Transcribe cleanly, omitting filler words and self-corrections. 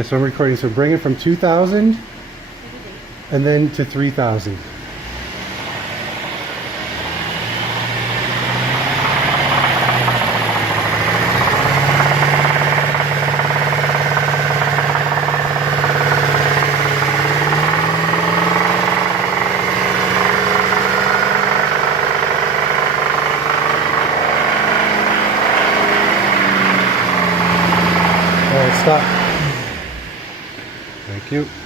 Okay, so I'm recording. So bring it from 2,000 and then to 3,000. All right, stop. Thank you.